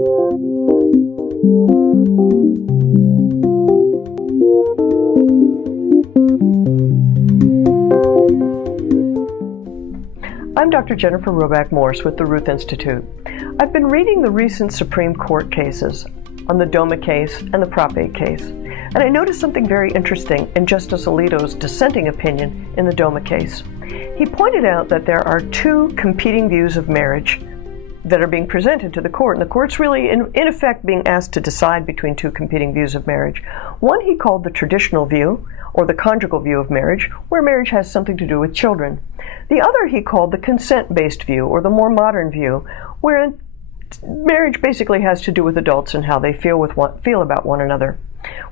I'm Dr. Jennifer Roback Morse with the Ruth Institute. I've been reading the recent Supreme Court cases on the DOMA case and the Prop 8 case, and I noticed something very interesting in Justice Alito's dissenting opinion in the DOMA case. He pointed out that there are two competing views of marriage that are being presented to the court, and the court's really, in effect, being asked to decide between two competing views of marriage. One he called the traditional view, or the conjugal view of marriage, where marriage has something to do with children. The other he called the consent-based view, or the more modern view, where marriage basically has to do with adults and how they feel about one another.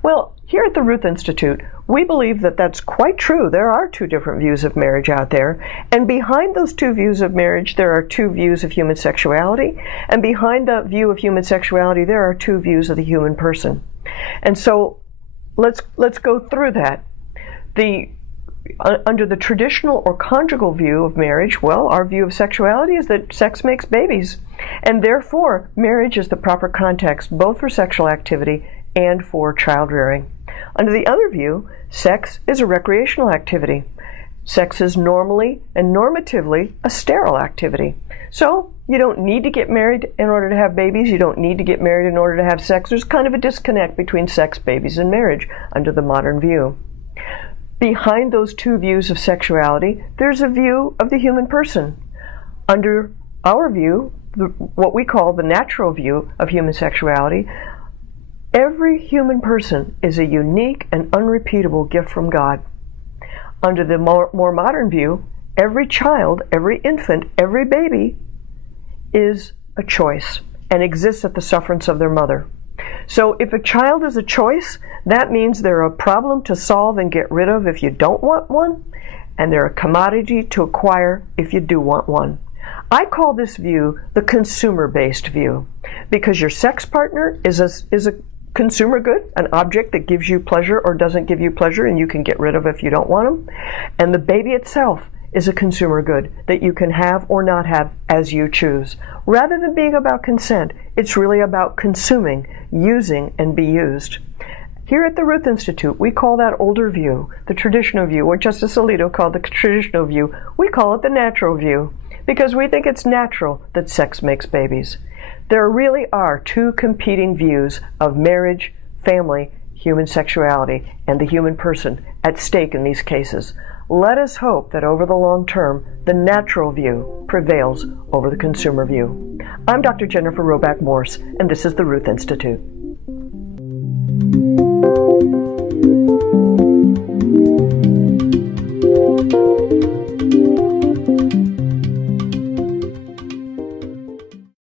Well, here at the Ruth Institute, we believe that that's quite true. There are two different views of marriage out there, and behind those two views of marriage, there are two views of human sexuality, and behind the view of human sexuality, there are two views of the human person. And so, let's go through that. Under the traditional or conjugal view of marriage, well, our view of sexuality is that sex makes babies, and therefore marriage is the proper context both for sexual activity and for child rearing. Under the other view, sex is a recreational activity. Sex is normally and normatively a sterile activity. So you don't need to get married in order to have babies. You don't need to get married in order to have sex. There's kind of a disconnect between sex, babies, and marriage under the modern view. Behind those two views of sexuality, there's a view of the human person. Under our view, what we call the natural view of human sexuality, every human person is a unique and unrepeatable gift from God. Under the more modern view, every child, every infant, every baby is a choice and exists at the sufferance of their mother. So if a child is a choice, that means they're a problem to solve and get rid of if you don't want one, and they're a commodity to acquire if you do want one. I call this view the consumer-based view, because your sex partner is a consumer good, an object that gives you pleasure or doesn't give you pleasure and you can get rid of if you don't want them, and the baby itself is a consumer good that you can have or not have as you choose. Rather than being about consent, it's really about consuming, using, and be used. Here at the Ruth Institute, we call that older view, the traditional view, or Justice Alito called the traditional view. We call it the natural view, because we think it's natural that sex makes babies. There really are two competing views of marriage, family, human sexuality, and the human person at stake in these cases. Let us hope that over the long term, the natural view prevails over the consumer view. I'm Dr. Jennifer Roback Morse, and this is the Ruth Institute.